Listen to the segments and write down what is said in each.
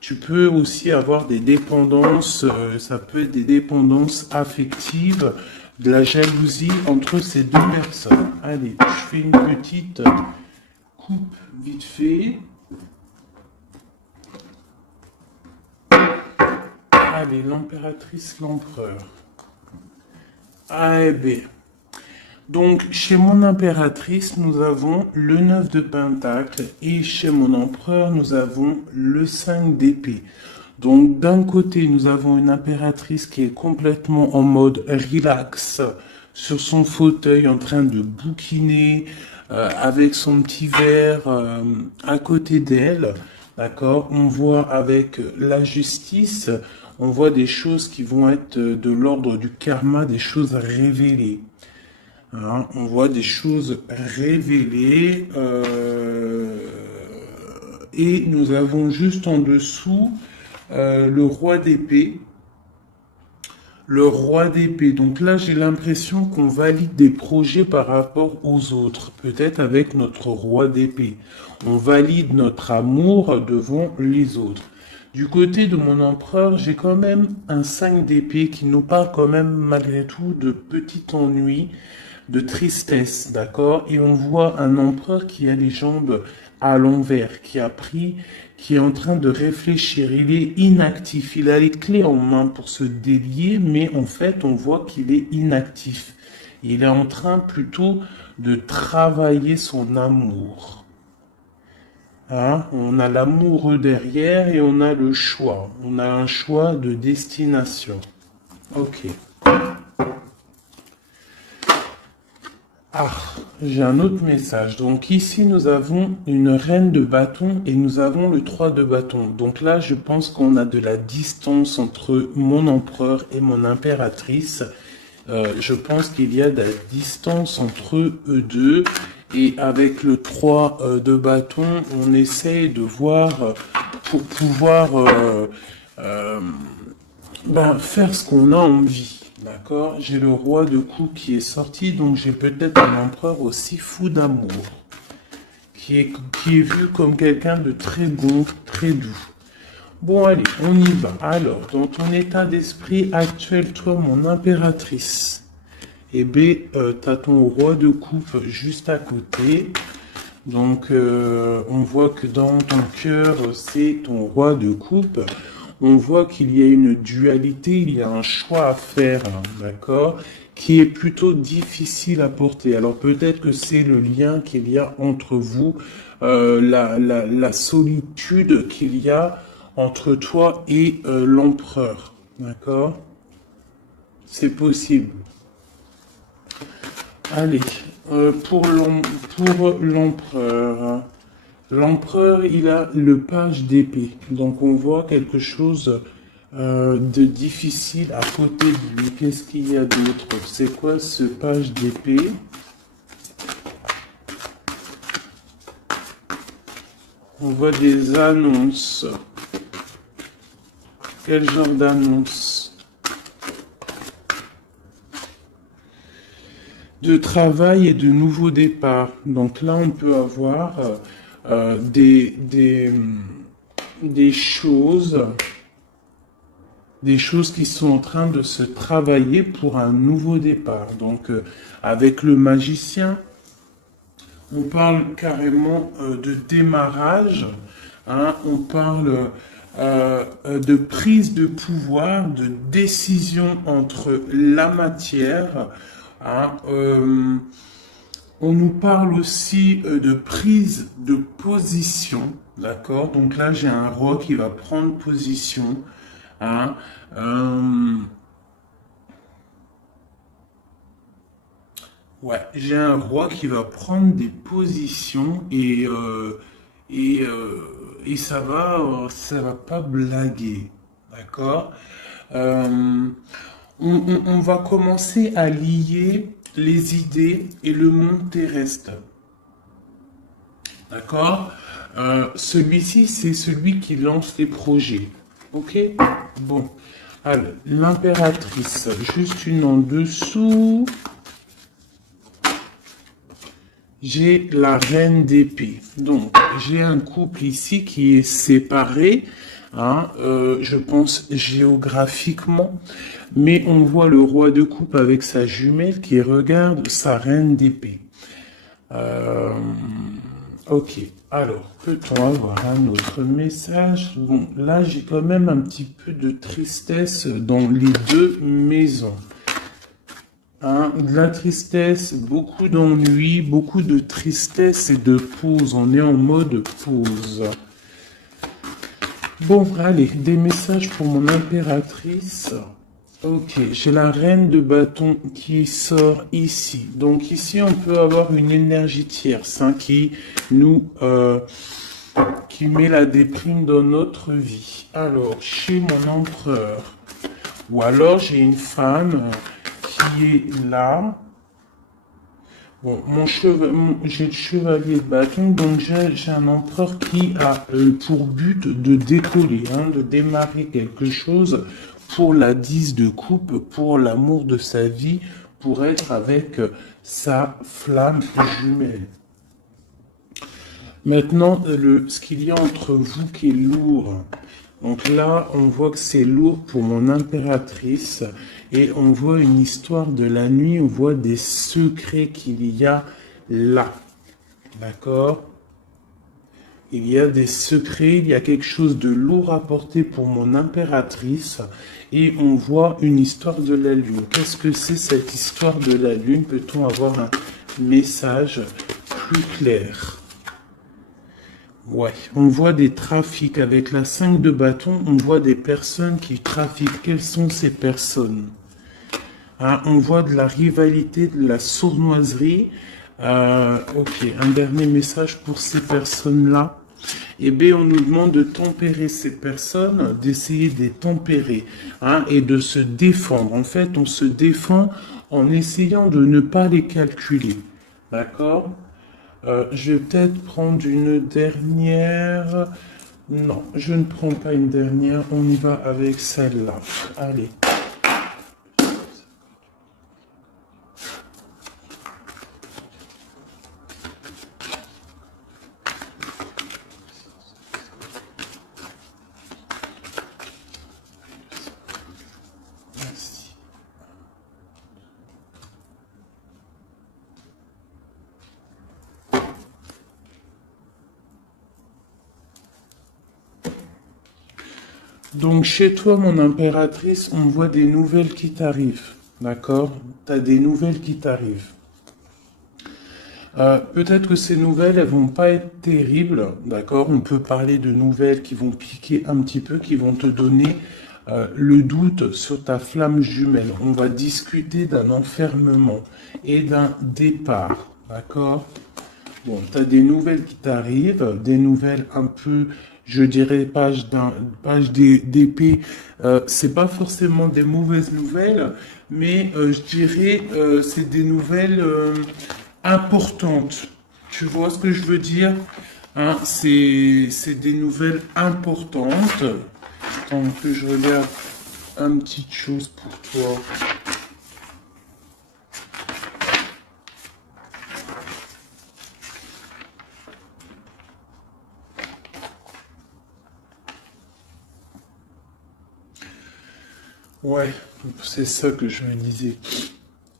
Tu peux aussi avoir des dépendances, ça peut être des dépendances affectives, de la jalousie entre ces deux personnes. Allez, je fais une petite coupe vite fait. Allez, l'impératrice, l'empereur. Ah, B. Donc, chez mon impératrice, nous avons le 9 de pentacle et chez mon empereur, nous avons le 5 d'épée. Donc, d'un côté, nous avons une impératrice qui est complètement en mode relax sur son fauteuil en train de bouquiner avec son petit verre à côté d'elle. D'accord? On voit avec la justice, on voit des choses qui vont être de l'ordre du karma, des choses révélées. Hein, on voit des choses révélées et nous avons juste en dessous le roi d'épée. Le roi d'épée. Donc là, j'ai l'impression qu'on valide des projets par rapport aux autres. Peut-être avec notre roi d'épée. On valide notre amour devant les autres. Du côté de mon empereur, j'ai quand même un 5 d'épée qui nous parle quand même malgré tout de petit ennui, de tristesse, d'accord? Et on voit un empereur qui a les jambes à l'envers, qui est en train de réfléchir. Il est inactif, il a les clés en main pour se délier, mais en fait, on voit qu'il est inactif. Il est en train plutôt de travailler son amour. Hein? On a l'amoureux derrière et on a le choix. On a un choix de destination. Ok. Ah, j'ai un autre message. Donc ici, nous avons une reine de bâton et nous avons le 3 de bâton. Donc là, je pense qu'on a de la distance entre mon empereur et mon impératrice. Je pense qu'il y a de la distance entre eux deux. Et avec le 3 de bâton, on essaye de voir pour pouvoir faire ce qu'on a envie. D'accord? J'ai le roi de coups qui est sorti, donc j'ai peut-être un empereur aussi fou d'amour, qui est vu comme quelqu'un de très bon, très doux. Bon, allez, on y va. Alors, dans ton état d'esprit actuel, toi, mon impératrice, eh bien, t'as ton roi de coupe juste à côté. Donc, on voit que dans ton cœur, c'est ton roi de coupe. On voit qu'il y a une dualité, il y a un choix à faire, hein, d'accord, qui est plutôt difficile à porter. Alors peut-être que c'est le lien qu'il y a entre vous, la solitude qu'il y a entre toi et l'empereur, d'accord? C'est possible. Allez, pour l'empereur, hein. L'empereur, il a le page d'épée. Donc on voit quelque chose de difficile à côté de lui. Qu'est-ce qu'il y a d'autre? C'est quoi ce page d'épée? On voit des annonces. Quel genre d'annonce? De travail et de nouveaux départs. Donc là, on peut avoir des choses qui sont en train de se travailler pour un nouveau départ. Donc avec le magicien, on parle carrément de démarrage, hein, on parle de prise de pouvoir, de décision entre la matière, hein, on nous parle aussi de prise de position, d'accord? Donc là, j'ai un roi qui va prendre position. Hein, ouais, j'ai un roi qui va prendre des positions et, ça va pas blaguer, d'accord? On va commencer à lier les idées et le monde terrestre. D'accord? Celui-ci, c'est celui qui lance les projets. Ok? Bon. Alors, l'impératrice, juste une en dessous. j'ai la reine d'épée. Donc, j'ai un couple ici qui est séparé, hein, je pense géographiquement, mais on voit le roi de coupe avec sa jumelle qui regarde sa reine d'épée. Euh, ok, alors, peut-on avoir un autre message? Bon, là, j'ai quand même un petit peu de tristesse dans les deux maisons. Hein, de la tristesse, beaucoup d'ennui, beaucoup de tristesse et de pause. On est en mode pause. Bon, allez, des messages pour mon impératrice. Ok, j'ai la reine de bâton qui sort ici. Donc ici, on peut avoir une énergie tierce hein, qui met la déprime dans notre vie. Alors, chez mon empereur, ou alors j'ai une femme qui est là. Bon, j'ai le chevalier de bâton, donc j'ai un empereur qui a pour but de décoller, hein, de démarrer quelque chose pour la 10 de coupe, pour l'amour de sa vie, pour être avec sa flamme jumelle. Maintenant, ce qu'il y a entre vous qui est lourd. Donc là, on voit que c'est lourd pour mon impératrice et on voit une histoire de la nuit, on voit des secrets qu'il y a là. D'accord? Il y a des secrets, il y a quelque chose de lourd à porter pour mon impératrice et on voit une histoire de la lune. Qu'est-ce que c'est cette histoire de la lune? Peut-on avoir un message plus clair? Ouais, on voit des trafics avec la 5 de bâton, on voit des personnes qui trafiquent. Quelles sont ces personnes? Hein, on voit de la rivalité, de la sournoiserie. Ok, un dernier message pour ces personnes-là. Eh bien, on nous demande de tempérer ces personnes, d'essayer de les tempérer hein, et de se défendre. En fait, on se défend en essayant de ne pas les calculer. D'accord? Je vais peut-être prendre une dernière. Non, je ne prends pas une dernière. On y va avec celle-là. Allez. Merci. Donc chez toi, mon impératrice, on voit des nouvelles qui t'arrivent. D'accord? Tu as des nouvelles qui t'arrivent. Peut-être que ces nouvelles, elles vont pas être terribles, d'accord? On peut parler de nouvelles qui vont piquer un petit peu, qui vont te donner le doute sur ta flamme jumelle. On va discuter d'un enfermement et d'un départ, d'accord? Bon, tu as des nouvelles qui t'arrivent, des nouvelles un peu, je dirais, page d'épée. C'est pas forcément des mauvaises nouvelles, mais je dirais, c'est des nouvelles importantes. Tu vois ce que je veux dire? Hein, c'est des nouvelles importantes. Attends que je regarde une petite chose pour toi. Ouais, c'est ça que je me disais.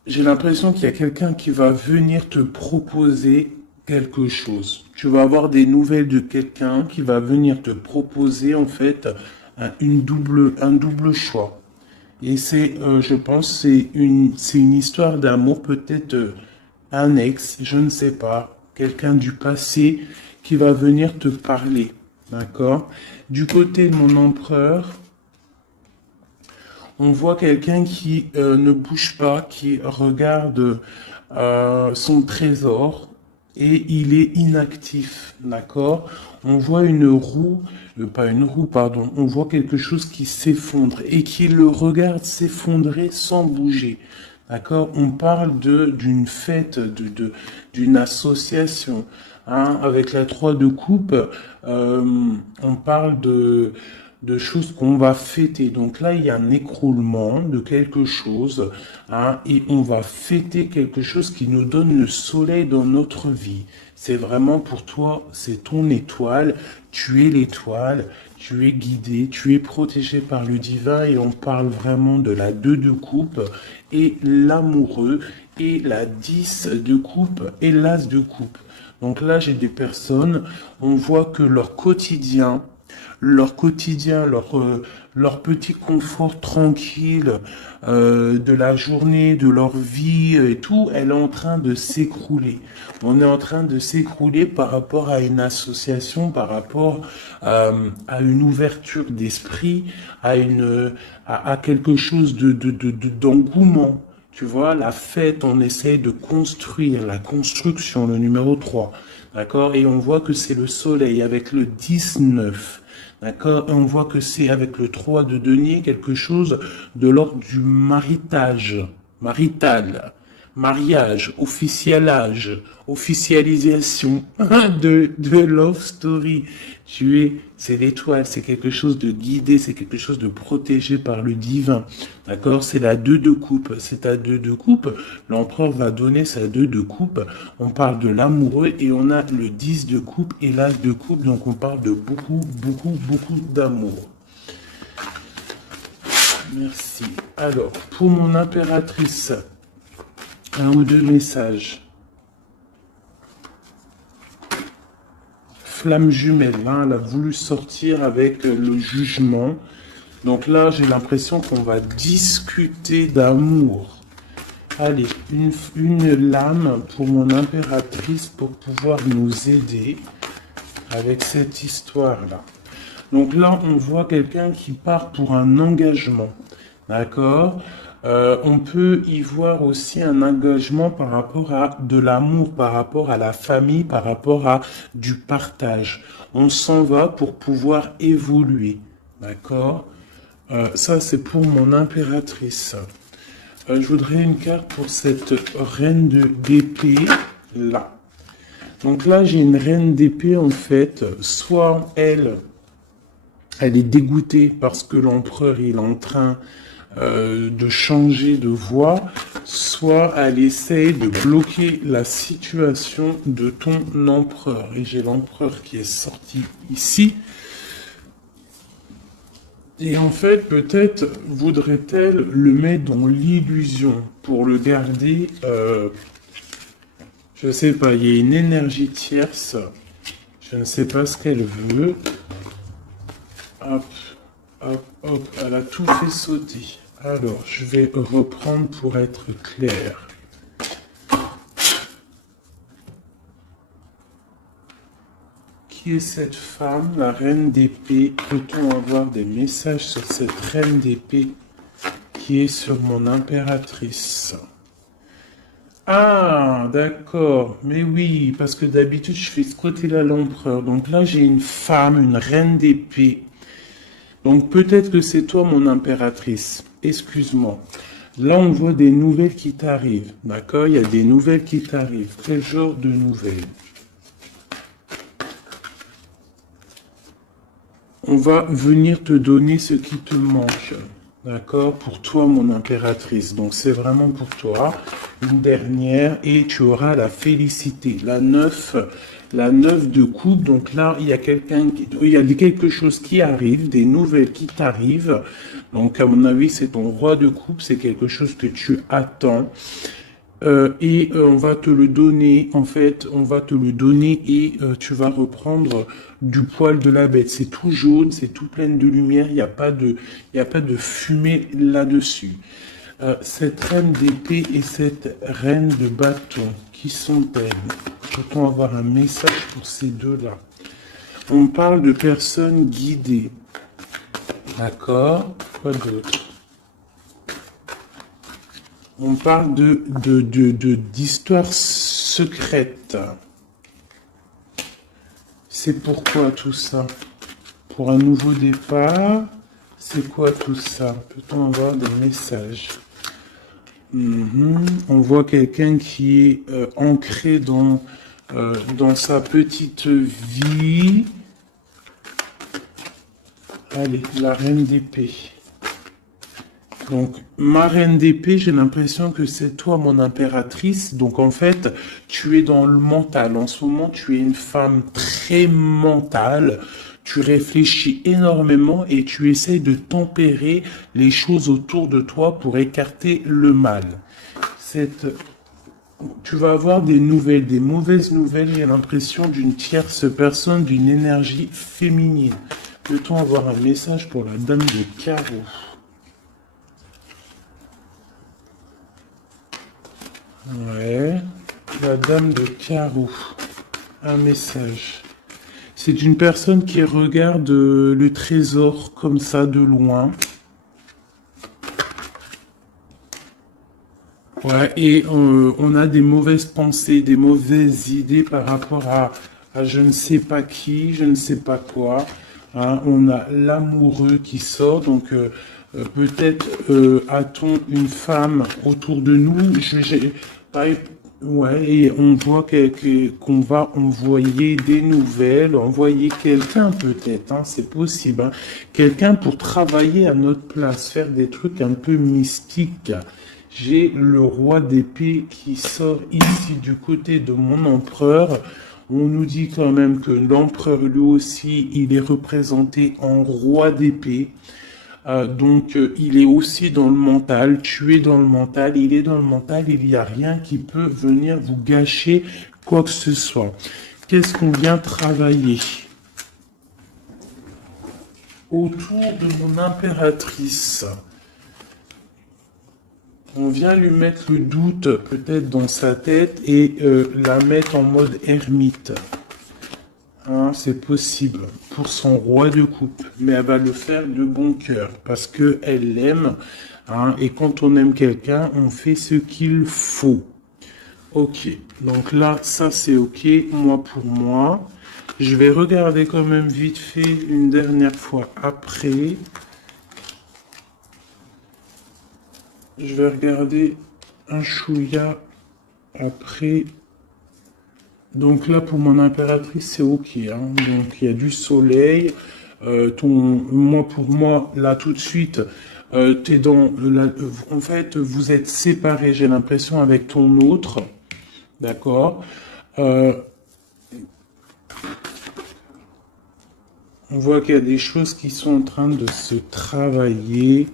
J'ai l'impression qu'il y a quelqu'un qui va venir te proposer quelque chose. Tu vas avoir des nouvelles de quelqu'un qui va venir te proposer en fait un double choix. Et je pense, c'est une histoire d'amour, peut-être un ex, je ne sais pas, quelqu'un du passé qui va venir te parler. D'accord? Du côté de mon empereur, on voit quelqu'un qui ne bouge pas, qui regarde son trésor et il est inactif, d'accord? On voit une roue, pas une roue, pardon, on voit quelque chose qui s'effondre et qui le regarde s'effondrer sans bouger. D'accord? On parle d'une fête, d'une association. Hein, avec la 3 de coupe, on parle de choses qu'on va fêter. Donc là, il y a un écroulement de quelque chose, hein, et on va fêter quelque chose qui nous donne le soleil dans notre vie. C'est vraiment pour toi, c'est ton étoile, tu es l'étoile, tu es guidé, tu es protégé par le divin et on parle vraiment de la 2 de coupe et l'amoureux et la 10 de coupe et l'as de coupe. Donc là, j'ai des personnes, on voit que leur petit confort tranquille de la journée, de leur vie et tout, elle est en train de s'écrouler. On est en train de s'écrouler par rapport à une association, par rapport à une ouverture d'esprit, à quelque chose d'engouement. Tu vois, la fête, on essaye de construire, la construction, le numéro 3. D'accord? Et on voit que c'est le soleil avec le 19. D'accord? Et on voit que c'est avec le 3 de denier quelque chose de l'ordre du marital, mariage, officialisation de Love Story. C'est l'étoile, c'est quelque chose de guidé, c'est quelque chose de protégé par le divin. D'accord? C'est la 2 de coupe. C'est ta 2 de coupe. L'empereur va donner sa 2 de coupe. On parle de l'amoureux et on a le 10 de coupe et l'as de coupe. Donc on parle de beaucoup, beaucoup, beaucoup d'amour. Merci. Alors, pour mon impératrice, un ou deux messages. Flamme jumelle, hein, elle a voulu sortir avec le jugement. Donc là, j'ai l'impression qu'on va discuter d'amour. Allez, une lame pour mon impératrice pour pouvoir nous aider avec cette histoire-là. Donc là, on voit quelqu'un qui part pour un engagement. D'accord? On peut y voir aussi un engagement par rapport à de l'amour, par rapport à la famille, par rapport à du partage. On s'en va pour pouvoir évoluer. D'accord? Ça, c'est pour mon impératrice. Je voudrais une carte pour cette reine d'épée là. Donc là, j'ai une reine d'épée en fait. Soit elle est dégoûtée parce que l'empereur est en train de changer de voie, soit elle essaye de bloquer la situation de ton empereur. Et j'ai l'empereur qui est sorti ici. Et en fait, peut-être voudrait-elle le mettre dans l'illusion pour le garder, je sais pas, il y a une énergie tierce, je ne sais pas ce qu'elle veut. Hop, hop, hop, elle a tout fait sauter. Alors, je vais reprendre pour être clair. Qui est cette femme, la reine d'épée? Peut-on avoir des messages sur cette reine d'épée qui est sur mon impératrice? Ah, d'accord. Mais oui, parce que d'habitude, je fais ce côté-là l'empereur. Donc là, j'ai une femme, une reine d'épée. Donc peut-être que c'est toi, mon impératrice. Excuse-moi. Là, on voit des nouvelles qui t'arrivent. D'accord? Il y a des nouvelles qui t'arrivent. Quel genre de nouvelles? On va venir te donner ce qui te manque. D'accord? Pour toi, mon impératrice. Donc, c'est vraiment pour toi. Une dernière. Et tu auras la félicité. La 9 de coupe. Donc là, il y a quelque chose qui arrive. Des nouvelles qui t'arrivent. Donc, à mon avis, c'est ton roi de coupe. C'est quelque chose que tu attends. On va te le donner, en fait, on va te le donner et tu vas reprendre du poil de la bête. C'est tout jaune, c'est tout plein de lumière, il n'y a pas de fumée là-dessus. Cette reine d'épée et cette reine de bâton, qui sont-elles? Peut-on avoir un message pour ces deux-là? On parle de personnes guidées. D'accord? Quoi d'autre? On parle d'histoires secrètes. C'est pourquoi tout ça? Pour un nouveau départ? C'est quoi tout ça? Peut-on avoir des messages? On voit quelqu'un qui est ancré dans sa petite vie. Allez, la reine d'épée. Donc, ma reine d'épée, j'ai l'impression que c'est toi, mon impératrice. Donc, en fait, tu es dans le mental. En ce moment, tu es une femme très mentale. Tu réfléchis énormément et tu essayes de tempérer les choses autour de toi pour écarter le mal. Tu vas avoir des nouvelles, des mauvaises nouvelles. J'ai l'impression d'une tierce personne, d'une énergie féminine. Peut-on avoir un message pour la dame de carreau? Ouais, la dame de carreau. Un message. C'est une personne qui regarde le trésor comme ça de loin. Ouais, et on a des mauvaises pensées, des mauvaises idées par rapport à je ne sais pas qui, je ne sais pas quoi. Hein. On a l'amoureux qui sort, donc peut-être a-t-on une femme autour de nous. Ouais, et on voit qu'on va envoyer des nouvelles, envoyer quelqu'un peut-être, hein, c'est possible. Hein. Quelqu'un pour travailler à notre place, faire des trucs un peu mystiques. J'ai le roi d'épée qui sort ici du côté de mon empereur. On nous dit quand même que l'empereur, lui aussi, il est représenté en roi d'épée. Donc, il est aussi dans le mental. Tu es dans le mental, il est dans le mental. Il n'y a rien qui peut venir vous gâcher quoi que ce soit. Qu'est-ce qu'on vient travailler? Autour de mon impératrice. On vient lui mettre le doute peut-être dans sa tête et la mettre en mode ermite. Hein, c'est possible pour son roi de coupe, mais elle va le faire de bon cœur parce que elle l'aime. Hein, et quand on aime quelqu'un, on fait ce qu'il faut. Ok, donc là, ça c'est ok, moi pour moi. Je vais regarder quand même vite fait une dernière fois après. Je vais regarder un chouïa après. Donc là, pour mon impératrice, c'est ok. Hein. Donc il y a du soleil. Moi, pour moi, là, tout de suite, t'es dans... en fait, vous êtes séparés, j'ai l'impression, avec ton autre. D'accord. On voit qu'il y a des choses qui sont en train de se travailler.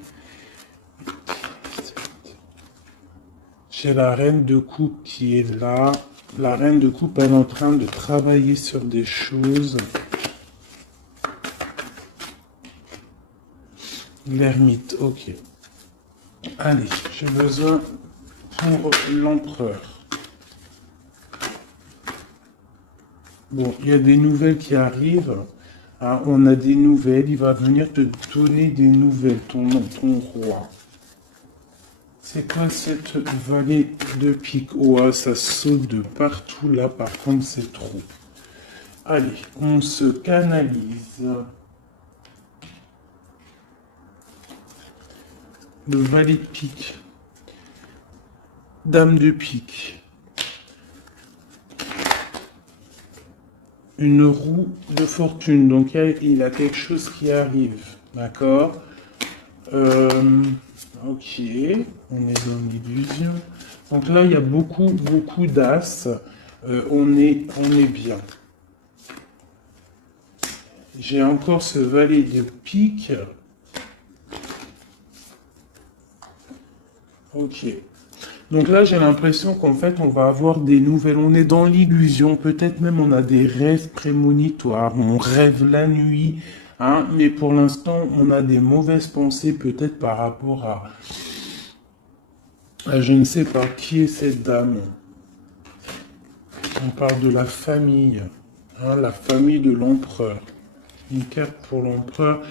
J'ai la reine de coupe qui est là. La reine de coupe, elle est en train de travailler sur des choses. L'ermite, ok. Allez, j'ai besoin pour l'empereur. Bon, il y a des nouvelles qui arrivent. Hein, on a des nouvelles. Il va venir te donner des nouvelles, ton roi. C'est quoi cette vallée de pique? Oh, ça saute de partout là, par contre, c'est trop. Allez, on se canalise. Le valet de pique. Dame de pique. Une roue de fortune. Donc, il a quelque chose qui arrive. D'accord. Ok, on est dans l'illusion. Donc là, il y a beaucoup d'as. On est bien. J'ai encore ce valet de pique. Ok. Donc là, j'ai l'impression qu'en fait, on va avoir des nouvelles. On est dans l'illusion. Peut-être même on a des rêves prémonitoires. On rêve la nuit. Hein, mais pour l'instant, on a des mauvaises pensées peut-être par rapport à je ne sais pas qui est cette dame. On parle de la famille. Hein, la famille de l'empereur. Une carte pour l'empereur.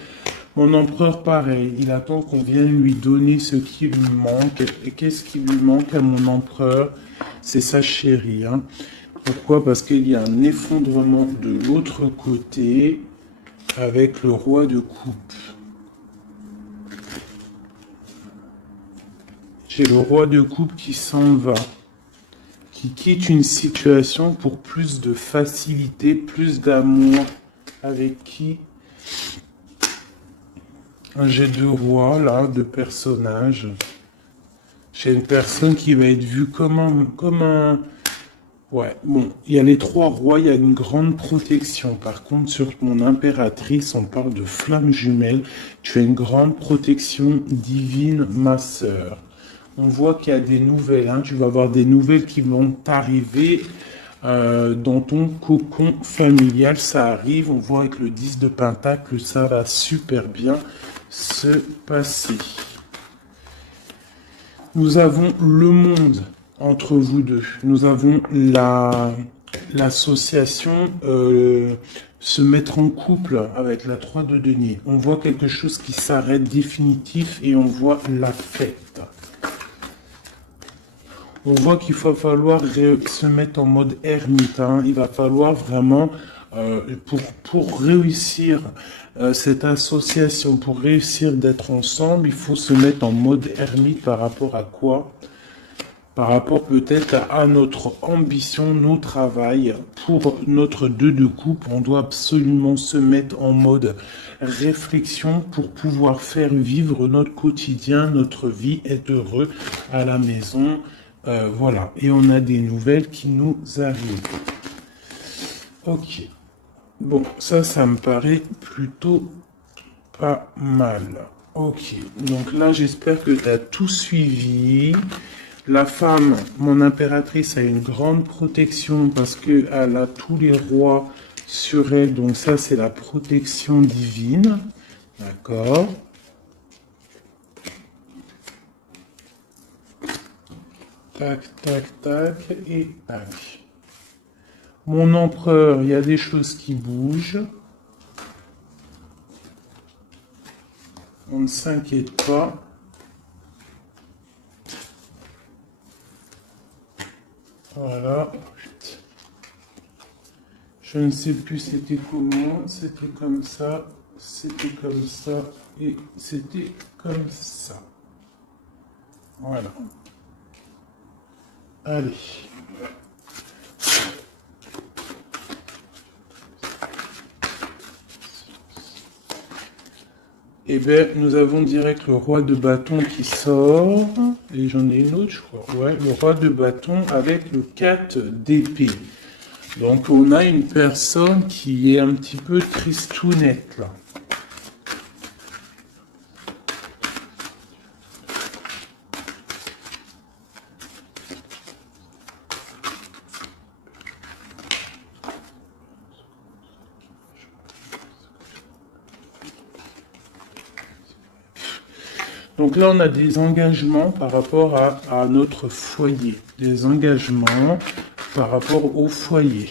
Mon empereur, pareil, il attend qu'on vienne lui donner ce qui lui manque. Et qu'est-ce qui lui manque à mon empereur? C'est sa chérie. Hein. Pourquoi? Parce qu'il y a un effondrement de l'autre côté avec le roi de coupe. J'ai le roi de coupe qui s'en va, qui quitte une situation pour plus de facilité, plus d'amour. Avec qui? un jet de roi, là, de personnage. J'ai une personne qui va être vue comme un... Ouais, bon, il y a les trois rois, il y a une grande protection. Par contre, sur mon impératrice, on parle de flamme jumelle. Tu as une grande protection divine, ma sœur. On voit qu'il y a des nouvelles, hein. Tu vas avoir des nouvelles qui vont t'arriver dans ton cocon familial. Ça arrive, on voit avec le 10 de Pentacle, ça va super bien se passer. Nous avons le monde entre vous deux. Nous avons l'association se mettre en couple avec la 3 de denier. On voit quelque chose qui s'arrête définitif et on voit la fête. On voit qu'il va falloir se mettre en mode ermite, hein. Il va falloir vraiment, pour réussir cette association, pour réussir d'être ensemble, il faut se mettre en mode ermite par rapport à quoi? Par rapport peut-être à notre ambition, nos travail. Pour notre 2 de coupe, on doit absolument se mettre en mode réflexion pour pouvoir faire vivre notre quotidien, notre vie, être heureux à la maison. Voilà, et on a des nouvelles qui nous arrivent. Ok. Bon, ça me paraît plutôt pas mal. Ok, donc là, j'espère que tu as tout suivi. La femme, mon impératrice, a une grande protection parce qu'elle a tous les rois sur elle. Donc ça, c'est la protection divine. D'accord. Tac, tac, tac, et tac. Mon empereur, il y a des choses qui bougent. On ne s'inquiète pas. Voilà. Je ne sais plus c'était comment. C'était comme ça. C'était comme ça. Et c'était comme ça. Voilà. Allez. Eh bien, nous avons direct le roi de bâton qui sort. Et j'en ai une autre, je crois. Ouais, le roi de bâton avec le 4 d'épée. Donc, on a une personne qui est un petit peu tristounette, là. Donc là, on a des engagements par rapport à notre foyer. Des engagements par rapport au foyer.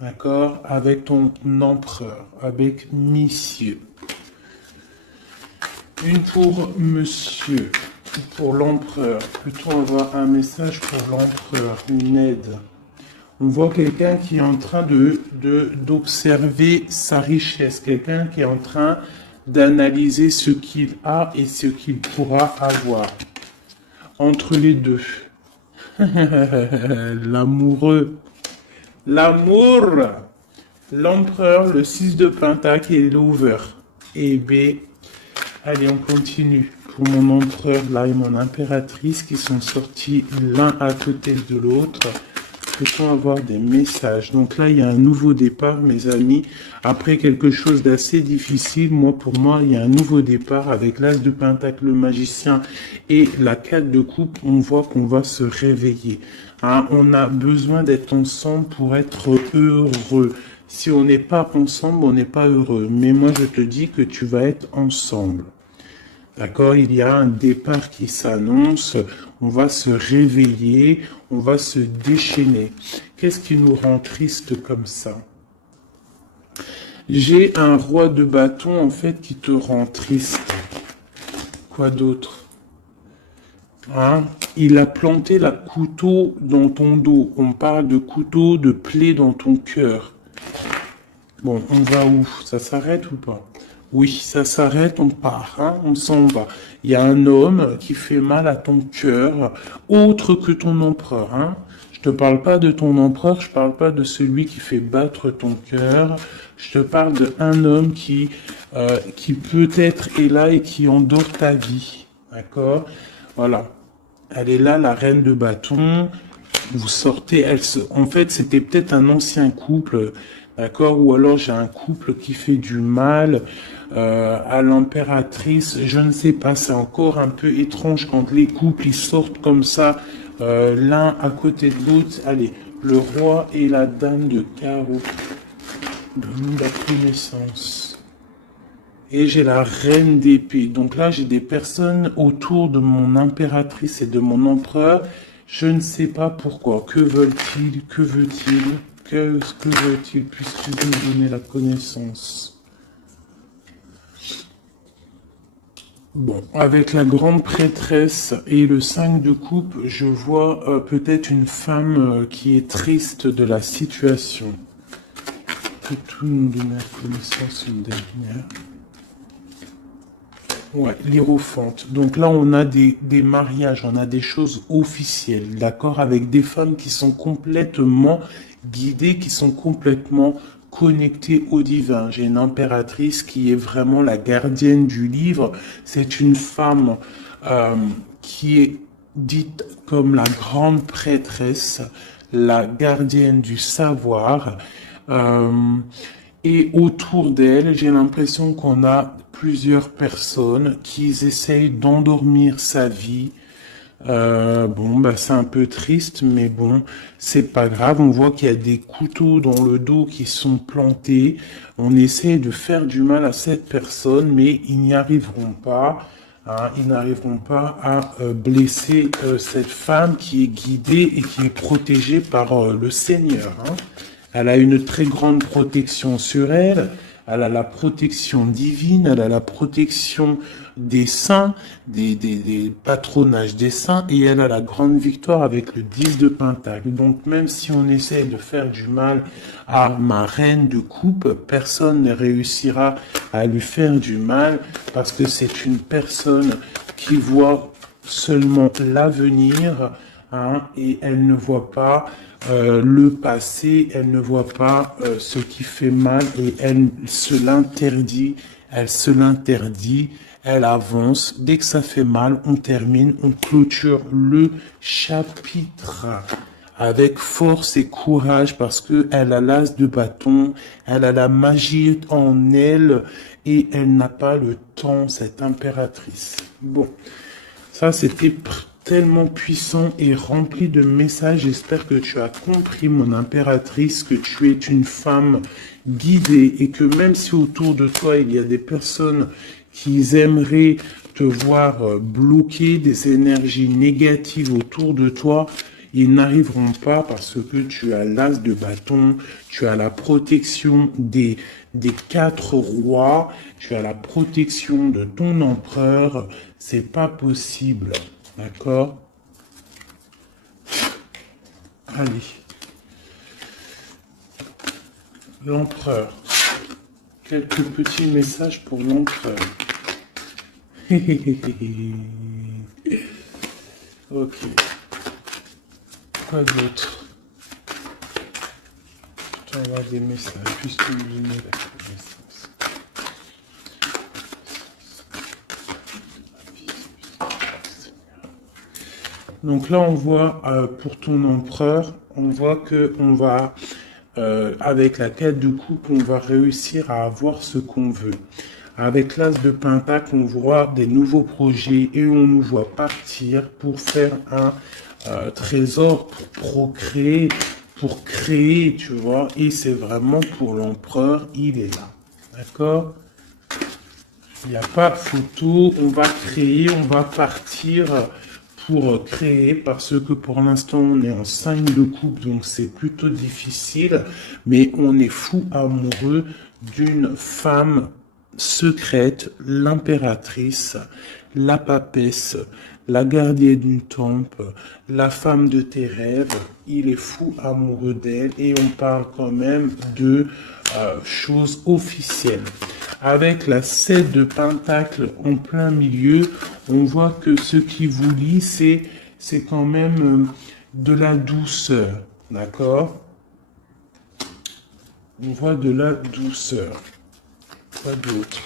D'accord? Avec ton empereur, avec monsieur. Une pour monsieur, pour l'empereur. Plutôt avoir un message pour l'empereur, une aide. On voit quelqu'un qui est en train d'observer sa richesse. Quelqu'un qui est en train d'analyser ce qu'il a et ce qu'il pourra avoir. Entre les deux. L'amoureux. L'amour. L'empereur, le 6 de Pentacle et l'over. Et B. Allez, on continue. Pour mon empereur, là, et mon impératrice qui sont sortis l'un à côté de l'autre. Peut-on avoir des messages? Donc là, il y a un nouveau départ, mes amis. Après quelque chose d'assez difficile, pour moi, il y a un nouveau départ avec l'As de Pentacle, le magicien et la 4 de coupe. On voit qu'on va se réveiller. Hein, on a besoin d'être ensemble pour être heureux. Si on n'est pas ensemble, on n'est pas heureux. Mais moi, je te dis que tu vas être ensemble. D'accord, il y a un départ qui s'annonce, on va se réveiller, on va se déchaîner. Qu'est-ce qui nous rend triste comme ça? J'ai un roi de bâton, en fait, qui te rend triste. Quoi d'autre? Hein? Il a planté la couteau dans ton dos. On parle de couteau, de plaie dans ton cœur. Bon, on va où? Ça s'arrête ou pas? Oui, ça s'arrête, on part, hein, on s'en va. Il y a un homme qui fait mal à ton cœur, autre que ton empereur. Hein. Je te parle pas de ton empereur, je parle pas de celui qui fait battre ton cœur. Je te parle d'un homme qui peut-être est là et qui endort ta vie. D'accord? Voilà. Elle est là, la reine de bâton. Vous sortez, en fait, c'était peut-être un ancien couple, d'accord? Ou alors j'ai un couple qui fait du mal à l'impératrice. Je ne sais pas, c'est encore un peu étrange quand les couples ils sortent comme ça, l'un à côté de l'autre. Allez, le roi et la dame de carreau. Donne la connaissance. Et j'ai la reine d'épée. Donc là, j'ai des personnes autour de mon impératrice et de mon empereur. Je ne sais pas pourquoi. Que veulent-ils? Que veut-il? Que veut-il? Puisqu'ils me donner la connaissance. Bon, avec la grande prêtresse et le 5 de coupe, je vois peut-être une femme qui est triste de la situation. Peut-tout nous donner la connaissance une dernière? Ouais, l'hiérophante. Donc là, on a des mariages, on a des choses officielles, d'accord, avec des femmes qui sont complètement guidées, qui sont complètement connectées au divin. J'ai une impératrice qui est vraiment la gardienne du livre. C'est une femme qui est dite comme la grande prêtresse, la gardienne du savoir. Et autour d'elle, j'ai l'impression qu'on a plusieurs personnes qui essayent d'endormir sa vie. Bon, bah c'est un peu triste, mais bon, c'est pas grave. On voit qu'il y a des couteaux dans le dos qui sont plantés. On essaie de faire du mal à cette personne, mais ils n'y arriveront pas. Hein, ils n'arriveront pas à blesser cette femme qui est guidée et qui est protégée par le Seigneur. Hein. Elle a une très grande protection sur elle. Elle a la protection divine, elle a la protection des saints, des patronages des saints, et elle a la grande victoire avec le 10 de Pentacle. Donc même si on essaie de faire du mal à ma reine de coupe, personne ne réussira à lui faire du mal, parce que c'est une personne qui voit seulement l'avenir, hein, et elle ne voit pas le passé, elle ne voit pas ce qui fait mal et elle se l'interdit, elle avance. Dès que ça fait mal, on termine, on clôture le chapitre avec force et courage parce que elle a l'as de bâton, elle a la magie en elle et elle n'a pas le temps, cette impératrice. Bon, ça c'était tellement puissant et rempli de messages. J'espère que tu as compris, mon impératrice, que tu es une femme guidée et que même si autour de toi, il y a des personnes qui aimeraient te voir bloquer des énergies négatives autour de toi, ils n'arriveront pas parce que tu as l'as de bâton, tu as la protection des 4 rois, tu as la protection de ton empereur. C'est pas possible. D'accord? Allez. L'empereur. Quelques petits messages pour l'empereur. Ok. Quoi d'autre? Je t'envoie des messages puisque vous donnez la connaissance. Donc là, on voit pour ton empereur, on voit que on va, avec la 4 de coupe, on va réussir à avoir ce qu'on veut. Avec l'as de pentacle, on voit des nouveaux projets et on nous voit partir pour faire un trésor, pour procréer, pour créer, tu vois. Et c'est vraiment pour l'empereur, il est là. D'accord? Il n'y a pas photo, on va créer, on va partir pour créer, parce que pour l'instant on est en 5 de coupe, donc c'est plutôt difficile, mais on est fou amoureux d'une femme secrète, l'impératrice, la papesse, la gardienne du temple, la femme de tes rêves. Il est fou amoureux d'elle et on parle quand même de choses officielles. Avec la 7 de pentacle en plein milieu, on voit que ce qui vous lie, c'est quand même de la douceur, d'accord? On voit de la douceur, pas d'autre.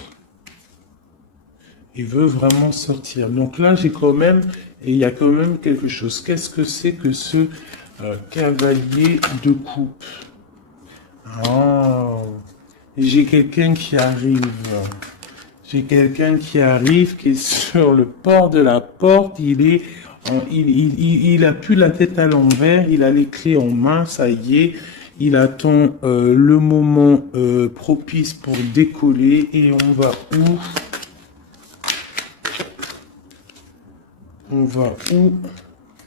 Il veut vraiment sortir. Donc là, j'ai quand même, et il y a quand même quelque chose. Qu'est-ce que c'est que ce cavalier de coupe? Ah, j'ai quelqu'un qui arrive. J'ai quelqu'un qui arrive, qui est sur le port de la porte. Il a plus la tête à l'envers. Il a les clés en main. Ça y est. Il attend le moment propice pour décoller. Et on va où? On va où?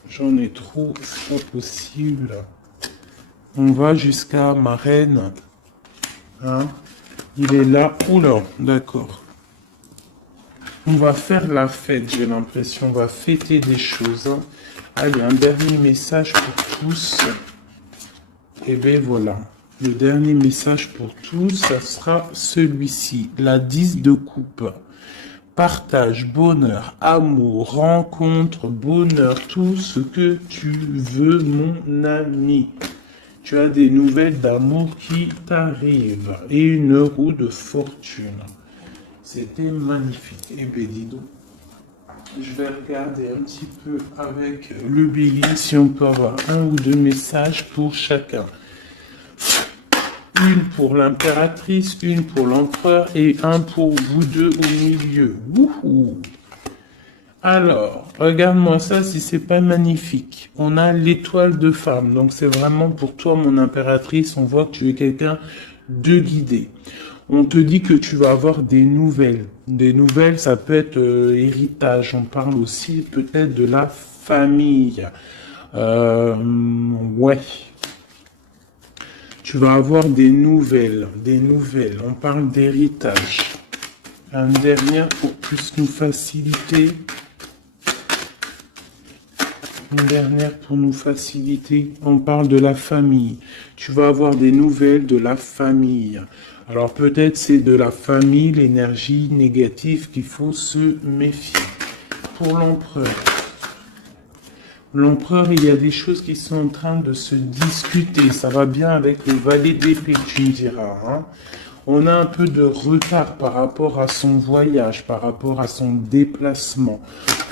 J'en ai trop, c'est pas possible. On va jusqu'à ma reine. Hein? Il est là. Oula, d'accord. On va faire la fête, j'ai l'impression. On va fêter des choses. Hein. Allez, un dernier message pour tous. Et bien voilà. Le dernier message pour tous, ça sera celui-ci. La 10 de coupe. Partage, bonheur, amour, rencontre, bonheur, tout ce que tu veux, mon ami. Tu as des nouvelles d'amour qui t'arrivent et une roue de fortune. C'était magnifique. Et bien dis donc, je vais regarder un petit peu avec le bélier si on peut avoir un ou deux messages pour chacun. Une pour l'impératrice, une pour l'empereur et un pour vous deux au milieu. Wouhou! Alors, regarde-moi ça si c'est pas magnifique. On a l'étoile de femme, donc c'est vraiment pour toi mon impératrice. On voit que tu es quelqu'un de guidé. On te dit que tu vas avoir des nouvelles. Des nouvelles, ça peut être héritage. On parle aussi peut-être de la famille. Ouais. Tu vas avoir des nouvelles, des nouvelles. On parle d'héritage. Un dernier pour plus nous faciliter. Une dernière pour nous faciliter. On parle de la famille. Tu vas avoir des nouvelles de la famille. Alors peut-être c'est de la famille, l'énergie négative qu'il faut se méfier. Pour l'empereur. L'empereur, il y a des choses qui sont en train de se discuter. Ça va bien avec le valet d'épée, tu me diras. Hein. On a un peu de retard par rapport à son voyage, par rapport à son déplacement.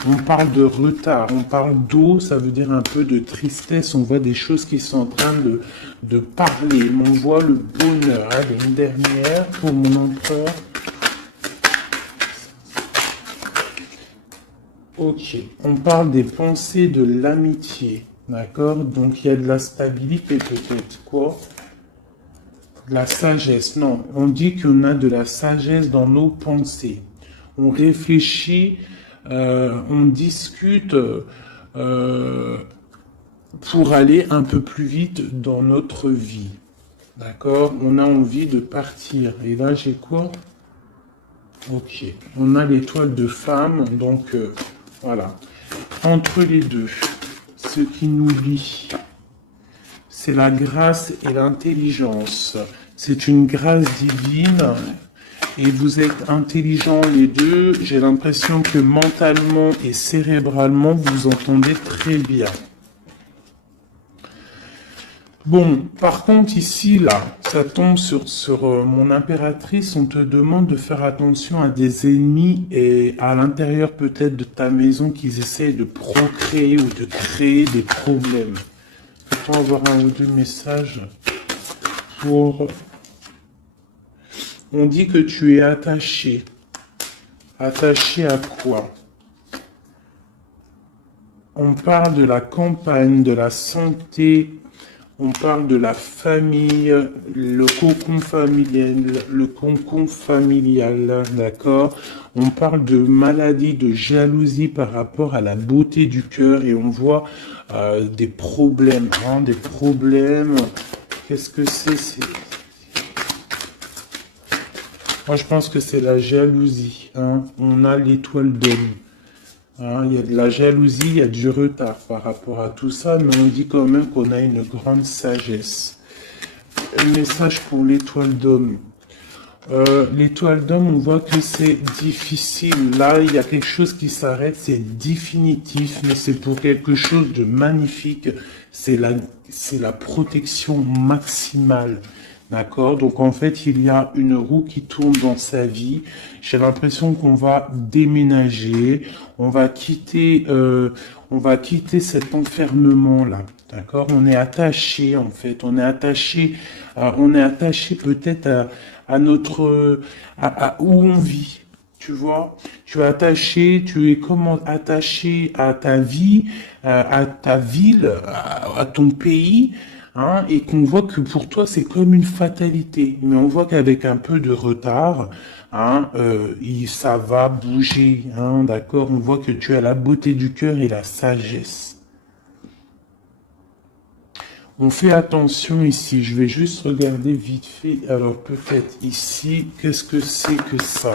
On parle de retard, on parle d'eau, ça veut dire un peu de tristesse. On voit des choses qui sont en train de parler. On voit le bonheur. Allez, une dernière pour mon empereur. Ok, on parle des pensées de l'amitié, d'accord? Donc il y a de la stabilité peut-être, quoi? De la sagesse, non, on dit qu'on a de la sagesse dans nos pensées. On réfléchit, on discute pour aller un peu plus vite dans notre vie, d'accord? On a envie de partir, et là j'ai quoi? Ok, on a l'étoile de femme, donc... voilà. Entre les deux, ce qui nous lie, c'est la grâce et l'intelligence. C'est une grâce divine et vous êtes intelligents les deux. J'ai l'impression que mentalement et cérébralement, vous entendez très bien. Bon, par contre, ici, là, ça tombe sur mon impératrice. On te demande de faire attention à des ennemis et à l'intérieur peut-être de ta maison qu'ils essayent de procréer ou de créer des problèmes. Peut-on avoir un ou deux messages pour... On dit que tu es attaché. Attaché à quoi? On parle de la campagne, de la santé... On parle de la famille, le cocon familial, d'accord? On parle de maladie, de jalousie par rapport à la beauté du cœur et on voit des problèmes, hein, des problèmes. Qu'est-ce que c'est? Moi, je pense que c'est la jalousie, hein. On a l'étoile d'homme. Hein, il y a de la jalousie, il y a du retard par rapport à tout ça, mais on dit quand même qu'on a une grande sagesse. Un message pour l'étoile d'homme. L'étoile d'homme, on voit que c'est difficile. Là, il y a quelque chose qui s'arrête, c'est définitif, mais c'est pour quelque chose de magnifique. c'est la protection maximale. D'accord? Donc en fait, il y a une roue qui tourne dans sa vie. J'ai l'impression qu'on va déménager, on va quitter cet enfermement-là. D'accord? On est attaché en fait, on est attaché peut-être à notre, où on vit. Tu vois, tu es attaché, tu es comment attaché à ta vie, à ta ville, à ton pays, hein, et qu'on voit que pour toi c'est comme une fatalité. Mais on voit qu'avec un peu de retard, hein, ça va bouger, hein, d'accord. On voit que tu as la beauté du cœur et la sagesse. On fait attention ici. Je vais juste regarder vite fait. Alors peut-être ici, qu'est-ce que c'est que ça?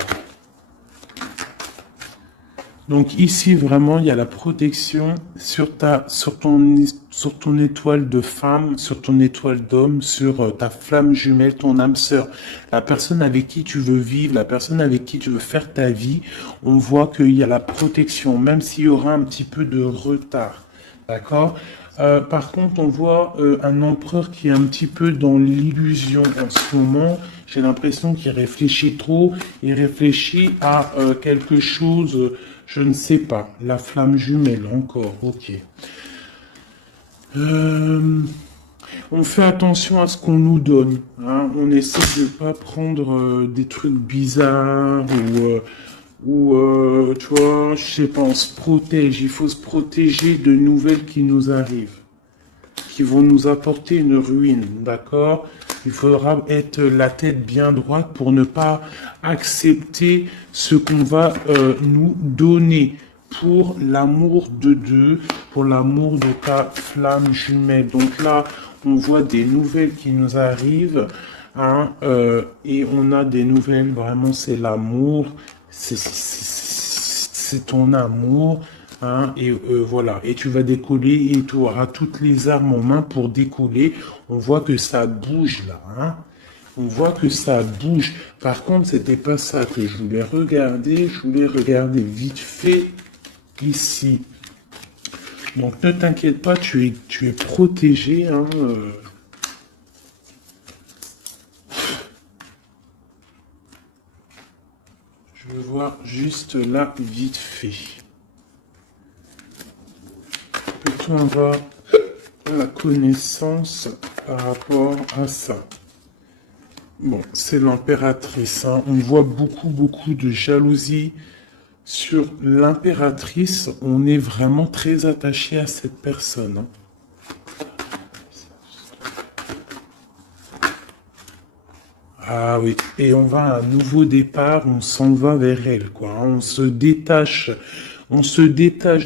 Donc ici vraiment il y a la protection sur ton étoile de femme, sur ton étoile d'homme, sur ta flamme jumelle, ton âme sœur, la personne avec qui tu veux vivre, la personne avec qui tu veux faire ta vie. On voit qu'il y a la protection, même s'il y aura un petit peu de retard, d'accord? Par contre, on voit un empereur qui est un petit peu dans l'illusion en ce moment. J'ai l'impression qu'il réfléchit trop, il réfléchit à quelque chose. Je ne sais pas. La flamme jumelle, encore. Ok. On fait attention à ce qu'on nous donne. Hein. On essaie de pas prendre des trucs bizarres ou tu vois, je sais pas, on se protège. Il faut se protéger de nouvelles qui nous arrivent, qui vont nous apporter une ruine, d'accord? Il faudra être la tête bien droite pour ne pas accepter ce qu'on va nous donner pour l'amour de Dieu, pour l'amour de ta flamme jumelle. Donc là, on voit des nouvelles qui nous arrivent, hein, et on a des nouvelles, vraiment, c'est l'amour, c'est ton amour. Hein, et voilà, et tu vas décoller et tu auras toutes les armes en main pour décoller. On voit que ça bouge là, hein. On voit que ça bouge. Par contre, c'était pas ça que je voulais regarder. Je voulais regarder vite fait ici. Donc ne t'inquiète pas, tu es protégé. Hein, Je veux voir juste là vite fait. Peut-on avoir la connaissance par rapport à ça? Bon, c'est l'impératrice. Hein. On voit beaucoup de jalousie sur l'impératrice. On est vraiment très attaché à cette personne. Hein. Ah oui, et on va à un nouveau départ, on s'en va vers elle, quoi. Hein. On se détache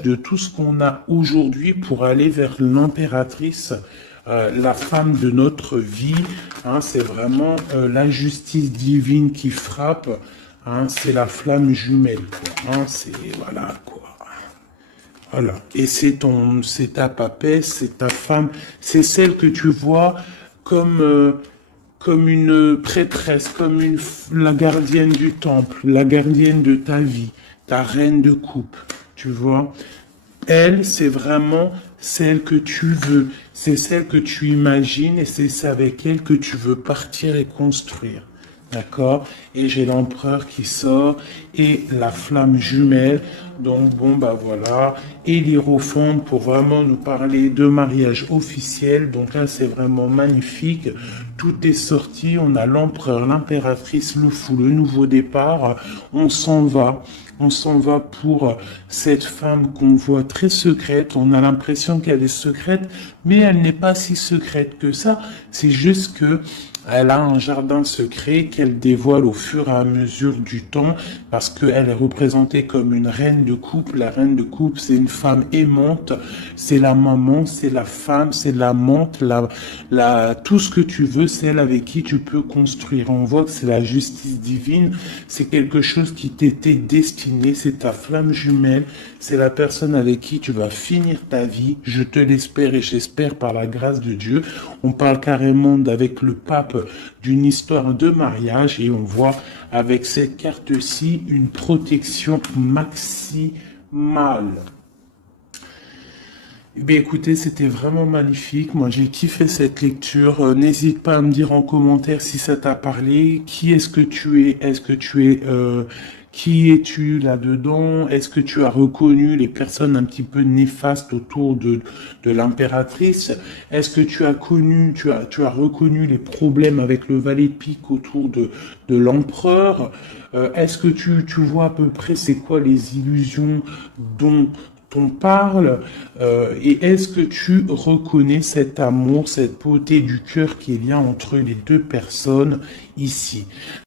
de tout ce qu'on a aujourd'hui pour aller vers l'impératrice, la femme de notre vie. Hein. C'est vraiment la justice divine qui frappe. Hein. C'est la flamme jumelle, quoi. Hein. C'est voilà quoi. Voilà. Et c'est ta papesse, c'est ta femme, c'est celle que tu vois comme comme une prêtresse, la gardienne du temple, la gardienne de ta vie, ta reine de coupe, tu vois. Elle, c'est vraiment celle que tu veux, c'est celle que tu imagines et c'est avec elle que tu veux partir et construire. D'accord? Et j'ai l'empereur qui sort et la flamme jumelle. Donc bon, bah voilà. Et l'hiérophante pour vraiment nous parler de mariage officiel. Donc là, c'est vraiment magnifique. Tout est sorti. On a l'empereur, l'impératrice, le fou, le nouveau départ. On s'en va. On s'en va pour cette femme qu'on voit très secrète. On a l'impression qu'elle est secrète, mais elle n'est pas si secrète que ça. C'est juste que elle a un jardin secret qu'elle dévoile au fur et à mesure du temps parce qu'elle est représentée comme une reine de coupe. La reine de coupe, c'est une femme aimante, c'est la maman, c'est la femme, c'est l'amante, tout ce que tu veux, c'est elle avec qui tu peux construire. On voit que c'est la justice divine, c'est quelque chose qui t'était destiné, c'est ta flamme jumelle, c'est la personne avec qui tu vas finir ta vie. Je te l'espère et j'espère par la grâce de Dieu. On parle carrément avec le pape d'une histoire de mariage et on voit avec cette carte-ci une protection maximale. Ben écoutez, c'était vraiment magnifique. Moi, j'ai kiffé cette lecture. N'hésite pas à me dire en commentaire si ça t'a parlé. Qui est-ce que tu es? Est-ce que tu es qui es-tu là-dedans? Est-ce que tu as reconnu les personnes un petit peu néfastes autour de l'impératrice? Est-ce que tu as tu as reconnu les problèmes avec le valet de pique autour de l'empereur? Est-ce que tu vois à peu près c'est quoi les illusions dont on parle, et est-ce que tu reconnais cet amour, cette beauté du cœur qui est lien entre les deux personnes ici?